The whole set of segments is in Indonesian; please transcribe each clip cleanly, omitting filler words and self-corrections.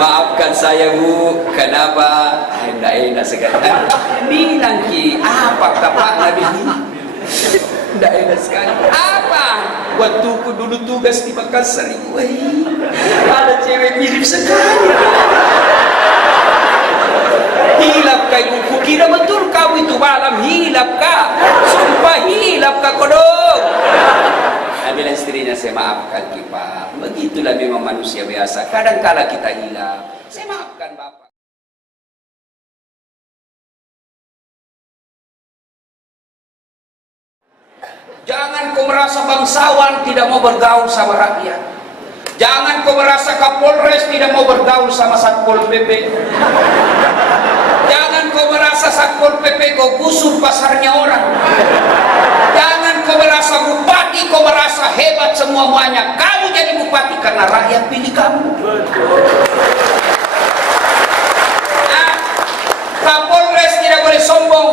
Maafkan saya Bu, kenapa? Tidak enak sekali. Bilang Ki, apa Pak Nabi? Tidak enak sekali. Apa? Waktu ku dulu tugas di Makassar, ada cewek mirip sekali. Hilap kah ibu? Kira betul kau itu malam hilap kah? Sumpah hilap kah kodok? Nah, bilang istrinya, saya maafkan Pak. Begitulah memang manusia biasa. Kadang-kala kita hilap. Saya maafkan Bapak. Jangan kau merasa bangsawan tidak mau bergaul sama rakyat. Jangan kau merasa Kapolres tidak mau bergaul sama Satpol PP. Jangan kau merasa Satpol PP kau gusur pasarnya orang. Jangan kau merasa bupati kau merasa hebat semuanya. Kamu jadi bupati karena rakyat pilih kamu. Nah, Kapolres tidak boleh sombong,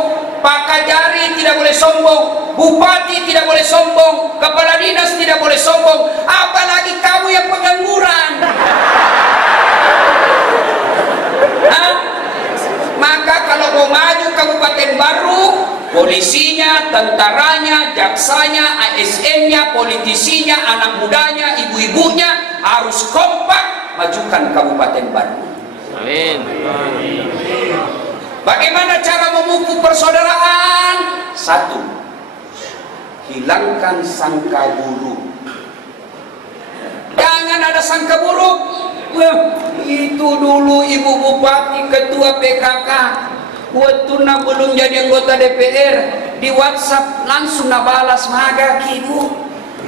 Pak Kajari tidak boleh sombong, bupati tidak boleh sombong, kepala dinas tidak boleh sombong, apalagi kamu yang pengangguran. Nah, maka kalau mau maju kabupaten baru, polisinya, tentaranya, jaksanya, ASN-nya, politisinya, anak mudanya, ibu-ibunya harus kompak majukan kabupaten baru. Amin. Bagaimana cara memupuk persaudaraan? Satu, hilangkan sangka buruk. Jangan ada sangka buruk. Itu dulu ibu bupati ketua PKK waktu belum jadi anggota DPR di WhatsApp langsung balas maga ibu.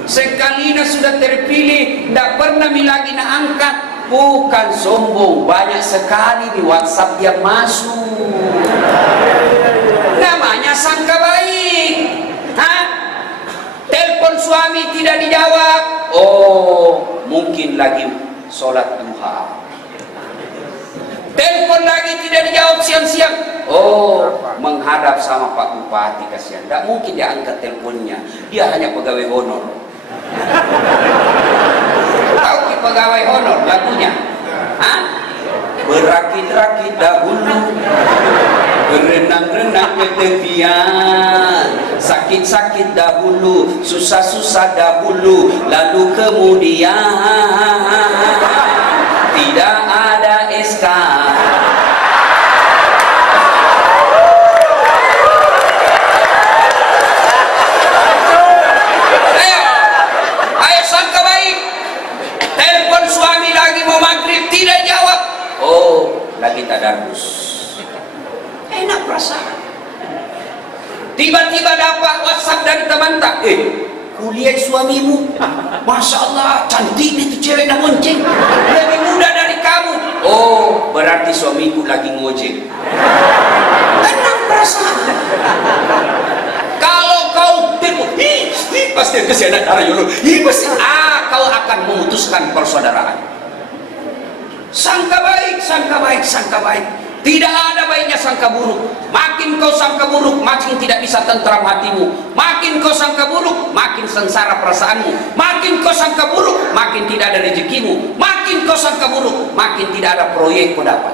Sekali sudah terpilih, tidak pernah lagi angkat. Bukan sombong, banyak sekali di WhatsApp yang masuk. Namanya sangka baik. Hah? Telepon suami tidak dijawab. Oh, mungkin lagi sholat duha. Telepon lagi tidak dijawab siang-siang. Oh, menghadap sama Pak Bupati kasihan. Tidak mungkin dia angkat teleponnya. Dia hanya pegawai honor. Tahu ki pegawai honor lagunya? Hah? Berakit-rakit dahulu, berenang-renang ke tepian, sakit-sakit dahulu, susah-susah dahulu, lalu kemudian tidak ada SK. Ayo sangka baik. Telepon suami lagi mau maghrib tidak jawab. Oh, lagi tadarus. Enak perasaan. Tiba-tiba dapat WhatsApp dari teman tak. Kuliah suamimu, Masya Allah, cantik itu cewek dah monceng, lebih muda dari kamu. Oh, berarti suamiku lagi ngojek. Enak perasaan. Kalau kau telepon, pasti kesianan darah yolo. Pasti kau akan memutuskan persaudaraan. Sangka baik, sangka baik, sangka baik. Tidak ada baiknya sangka buruk. Makin kau sangka buruk, makin tidak bisa tentram hatimu. Makin kau sangka buruk, makin sengsara perasaanmu. Makin kau sangka buruk, makin tidak ada rezekimu. Makin kau sangka buruk, makin tidak ada proyek kau dapat.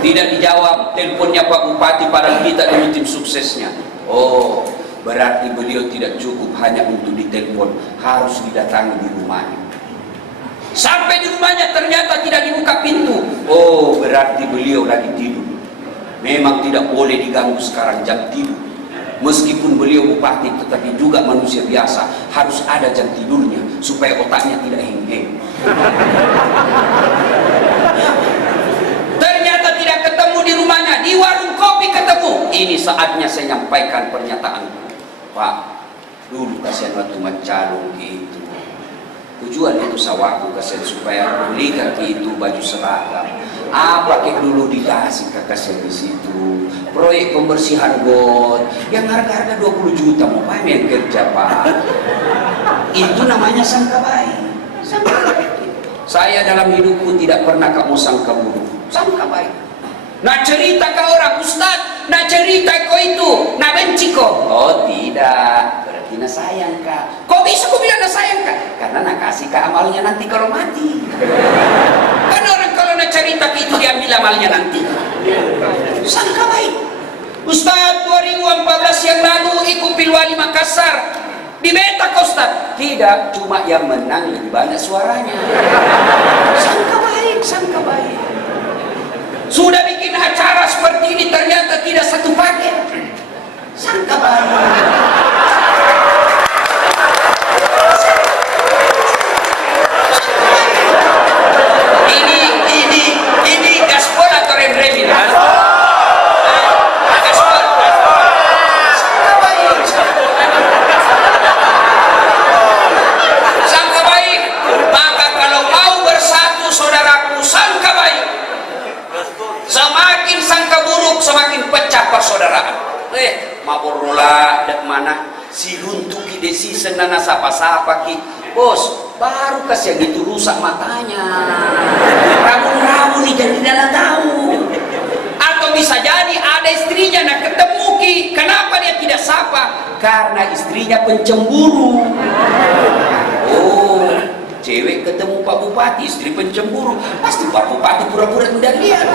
Tidak dijawab teleponnya Pak Bupati, padahal kita dulu tim suksesnya. Oh, berarti beliau tidak cukup hanya untuk ditelepon, harus didatangi di rumahnya. Sampai di rumahnya ternyata tidak dibuka pintu. Oh, berarti beliau lagi tidur. Memang tidak boleh diganggu sekarang jam tidur. Meskipun beliau bupati tetapi juga manusia biasa, harus ada jam tidurnya supaya otaknya tidak heng-heng. Ternyata tidak ketemu di rumahnya, di warung kopi ketemu. Ini saatnya saya nyampaikan pernyataan. Pak, dulu kasihan waktu mencalon gitu. Tujuan itu sawahku kasihan supaya beli kaki itu baju seragam. Apa kek dulu dikasih ke kasihan di situ. Proyek pembersihan got yang harga-harga 20 juta mau apa yang kerja Pak? Itu namanya sangka baik. Sangka baik. Saya dalam hidupku tidak pernah kamu sangka buruk. Sangka baik. Nak cerita ke orang, Ustaz, nak cerita kau itu, nak benci kau. Oh tidak, berarti nak sayang kak. Kok bisa kau bilang nak sayang kak? Karena nak kasih ke amalnya nanti kalau mati. Kan orang kalau nak cerita itu diambil amalnya nanti. Sangka baik. Ustaz 2014 yang lalu ikut Pilwali Makassar. Di beta Ustaz. Tidak, cuma yang menang lebih banyak suaranya. Sangka baik, sangka baik. Sudah bikin acara seperti ini ternyata tidak satu paket. Sangka baik. Ini gaspol atau rem-remin? Gaspol. Sangka baik. Sangka baik. Maka kalau mau bersatu saudaraku, sangka baik. Semakin sangka buruk, semakin pecah persaudaraan. Maborula dak mana si runtuki desi senana sapa-sapa ki. Bos, baru kasih yang itu rusak matanya. Ramu-ramu nih jadi tidak tahu. Atau bisa jadi ada istrinya nak ketemu ki. Kenapa dia tidak sapa? Karena istrinya pencemburu. Oh, cewek ketemu Pak Bupati, istri pencemburu. Pasti Pak Bupati pura-pura tidak lihat.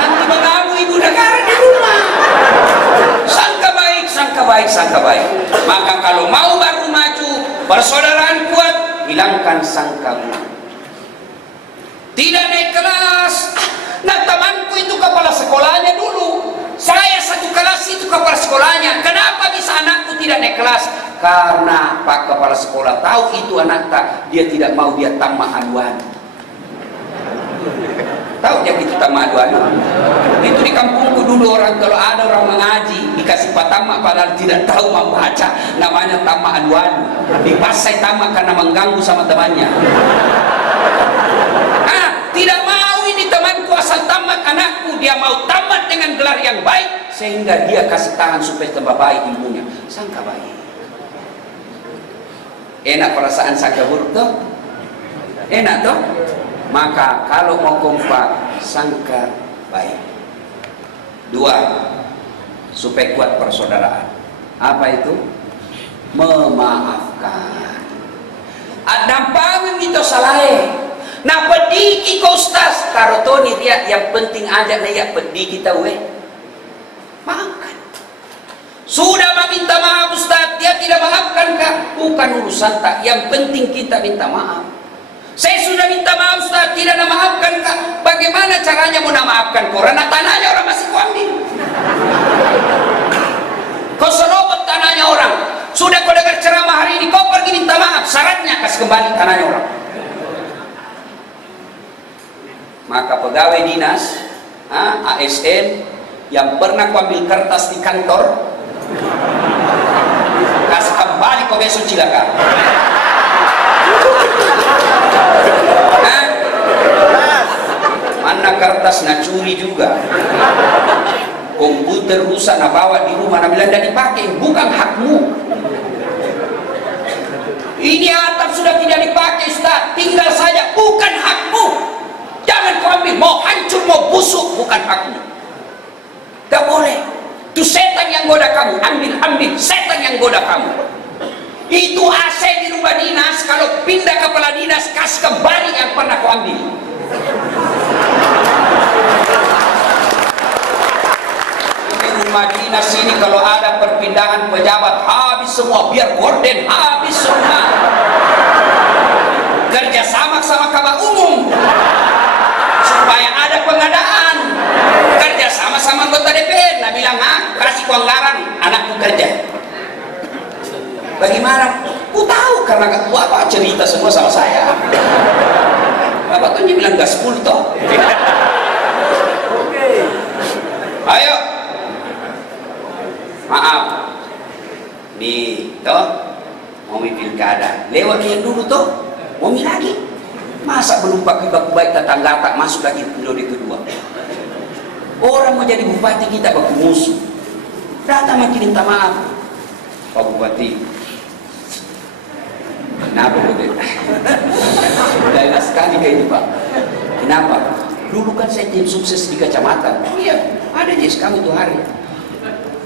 Nanti mengamu ibu negara di rumah. Sangka baik, sangka baik, sangka baik. Maka kalau mau baru maju, persaudaraan kuat, hilangkan sangka buruk. Tidak naik kelas. Nah temanku itu kepala sekolahnya dulu. Saya satu kelas itu kepala sekolahnya. Kenapa bisa anakku tidak naik kelas? Karena Pak Kepala Sekolah tahu itu anak tak, dia tidak mau dia tamat aduan. Tahu dia itu tamat aduan? Itu di kampungku dulu orang kalau ada orang mengaji dikasih Pak tamat padahal tidak tahu membaca, namanya tamat aduan. Dipasai tamat karena mengganggu sama temannya. Tidak mau ini temanku asal tamat anakku, dia mau tamat dengan gelar yang baik sehingga dia kasih tangan supaya tambah baik ilmunya. Sangka baik. Enak perasaan sangka buruk toh? Enak toh? Maka kalau mau kompak, sangka baik. Dua, supaya kuat persaudaraan. Apa itu? Memaafkan. Ada pawing itu salah. Nah pediki kau ustaz, karotoni dia yang penting aja dia pediki tahu maafkan. Sudah meminta maaf ustaz, dia tidak maafkan kah? Bukan urusan tak, yang penting kita minta maaf. Saya sudah minta maaf ustaz, tidak maafkan kah? Bagaimana caranya mau maafkan kau? Karena tanahnya orang masih kau ambil. Kau serobot tanahnya orang. Sudah kau dengar ceramah hari ini, kau pergi minta maaf, syaratnya kasih kembali tanahnya orang. Maka pegawai dinas ASN yang pernah kau ambil kertas di kantor, kasih kembali kau besok cilaka. Mana kertas nak curi juga, komputer rusak nak bawa di rumah, nak bilang tidak dipakai, bukan hakmu. Ini atap sudah tidak dipakai Ustaz, tinggal saja, bukan hakmu. Jangan kau ambil, mau hancur mau busuk, bukan hakmu. Tak boleh. Itu setan yang goda kamu, ambil, setan yang goda kamu. Itu AC di rumah dinas, kalau pindah kepala dinas, kasih kembali yang pernah kau ambil. Di rumah dinas ini kalau ada perpindahan pejabat, habis semua, biar gorden, habis semua. Kerjasama sama kamar umum supaya ada pengadaan, kerja sama anggota DPR. Nah bilang kasih anggaran, anakku kerja. Bagaimana? Ku tahu karena ku apa cerita semua sama saya. Bapak tuh dia bilang gaspul toh. Ayo, maaf. Nih toh mau pilkada, lewat yang dulu toh, mau lagi. Masa belum pakai baku baik tetangga tak masuk lagi periode kedua. Orang mau jadi bupati kita baku musuh. Datang makin minta maaf. Pak Bupati, kenapa begitu? Sudah sekali kayak ini Pak. Kenapa? Dulu kan saya tim sukses di kecamatan. Oh iya, ada JS kamu tuh hari.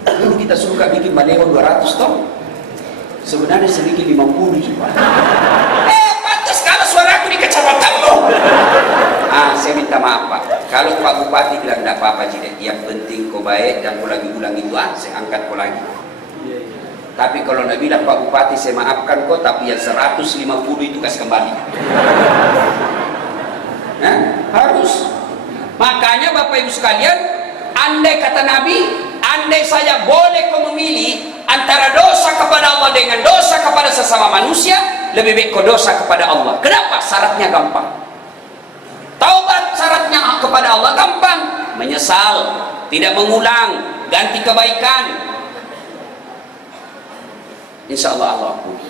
Dulu kita suka bikin balewan 200 ton. Sebenarnya sedikit 50 juga. Pantas Kalau Pak Bupati bilang tidak apa-apa Cik, yang penting kau baik dan kau lagi ulang itu, saya angkat kau lagi. Tapi kalau nak bilang Pak Bupati saya maafkan kau, tapi yang 150 itu kasih kembali. Nah, harus. Makanya Bapak Ibu sekalian, andai kata Nabi, andai saja boleh kau memilih antara dosa kepada Allah dengan dosa kepada sesama manusia, lebih baik kau dosa kepada Allah. Kenapa? Syaratnya gampang. Taubat syaratnya kepada Allah gampang, menyesal, tidak mengulang, ganti kebaikan. Insya Allah Allah ampuni.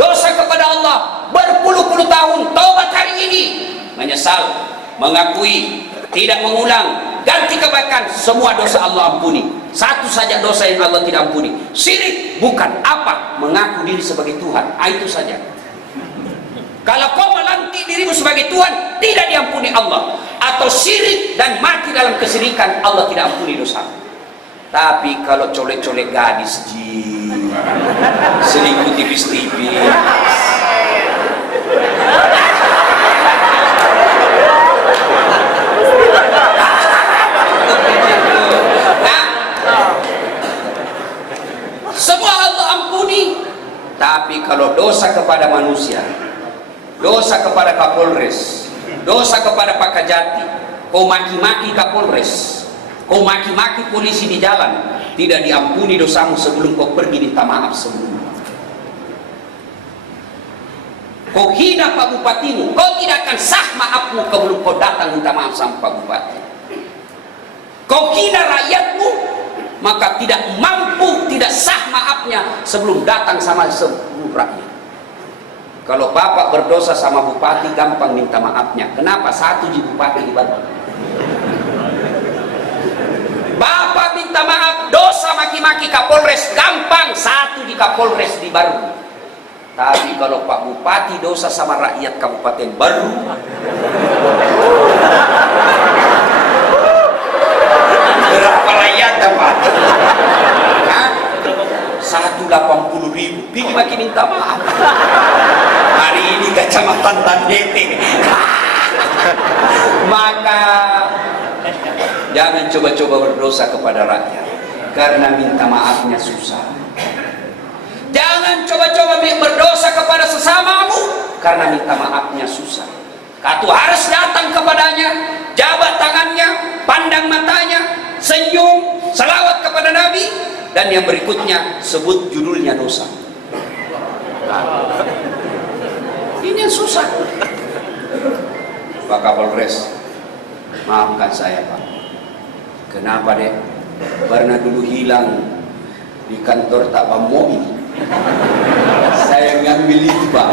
Dosa kepada Allah berpuluh-puluh tahun, taubat hari ini, menyesal, mengakui, tidak mengulang, ganti kebaikan, semua dosa Allah ampuni. Satu saja dosa yang Allah tidak ampuni, syirik. Bukan apa? Mengaku diri sebagai Tuhan, itu saja. Kalau kau melantik dirimu sebagai Tuhan, tidak diampuni Allah. Atau syirik dan mati dalam kesyirikan, Allah tidak ampuni dosa. Tapi kalau colek-colek gadis, selingkuh tipis-tipis, semua Allah ampuni. Tapi kalau dosa kepada manusia, dosa kepada Kapolres, dosa kepada Pak Kajati, kau maki-maki Kapolres, kau maki-maki polisi di jalan, tidak diampuni dosamu sebelum kau pergi minta maaf sebelumnya. Kau hina Pak Bupatimu, kau tidak akan sah maafmu sebelum kau datang minta maaf sama Pak Bupati. Kau hina rakyatmu, maka tidak mampu, tidak sah maafnya sebelum datang sama seluruh rakyat. Kalau bapak berdosa sama bupati, gampang minta maafnya. Kenapa? Satu di bupati di Bandung. Bapak minta maaf dosa maki-maki Kapolres, gampang, satu di Kapolres di Baru. Tapi kalau Pak Bupati dosa sama rakyat Kabupaten Baru, berapa rakyat Pak? 180.000, pergi maki minta maaf. Hari ini kecamatan Tandete. Maka jangan coba-coba berdosa kepada rakyat, karena minta maafnya susah. Jangan coba-coba berdosa kepada sesamamu, karena minta maafnya susah. Kau harus datang kepadanya, jabat tangannya, pandang matanya, senyum, selawat kepada Nabi, dan yang berikutnya sebut judulnya dosa. Ini yang susah. Pak Kapolres, maafkan saya Pak. Kenapa deh? Karena dulu hilang di kantor tak bawa mobil. Saya ngambil itu Pak.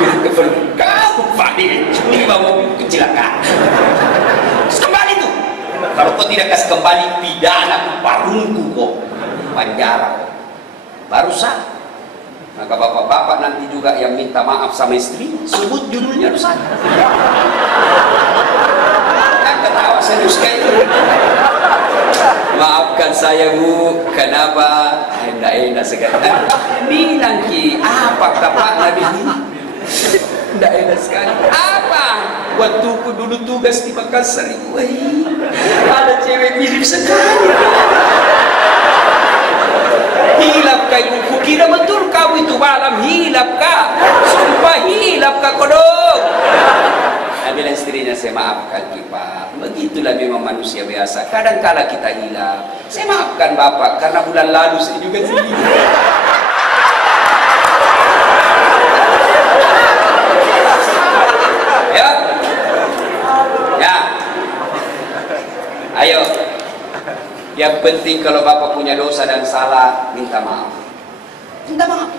Biar telepon kamu Pak, curi bawa mobil, kecelakaan. Kembali tuh. Kalau kau tidak kasih kembali, pidana parungku kok, penjara kok. Baru sah. Maka bapak-bapak nanti juga yang minta maaf sama istri, sebut judulnya dosa. Kan ketawa serius kayak itu. Maafkan saya Bu, kenapa? Enak sekali. Bilang Ki, apa kapan Nabi? Tidak enak sekali. Apa? Waktu ku dulu tugas di Makassar, ada cewek mirip sekali. Hilap kah ibu? Kira betul kau itu malam hilap kah? Sumpah hilap kah kodok? Saya bilang istrinya, saya maafkan Pak. Begitulah memang manusia biasa. Kadang-kala kita hilap. Saya maafkan Bapak karena bulan lalu saya juga sedih. Ya, ya. Ayo. Yang penting kalau Bapak punya dosa dan salah, minta maaf. Minta maaf.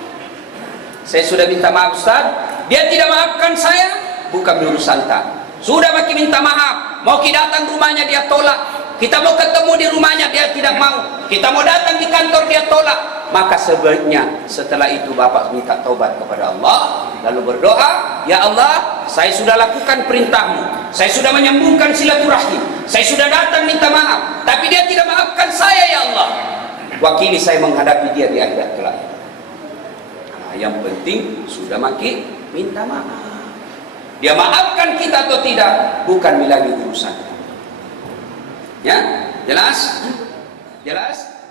Saya sudah minta maaf Ustaz, dia tidak maafkan saya, bukan urusan tak. Sudah makin minta maaf, mau kita datang rumahnya dia tolak. Kita mau ketemu di rumahnya dia tidak mau. Kita mau datang di kantor dia tolak. Maka sebaiknya setelah itu Bapak minta taubat kepada Allah, lalu berdoa, ya Allah, saya sudah lakukan perintahmu, saya sudah menyambungkan silaturahim, saya sudah datang minta maaf, tapi dia tidak maafkan saya ya Allah. Wakili saya menghadapi dia di akhirat kelak. Nah, yang penting sudah minta maaf. Dia maafkan kita atau tidak bukan lagi urusan. Ya, jelas? Jelas?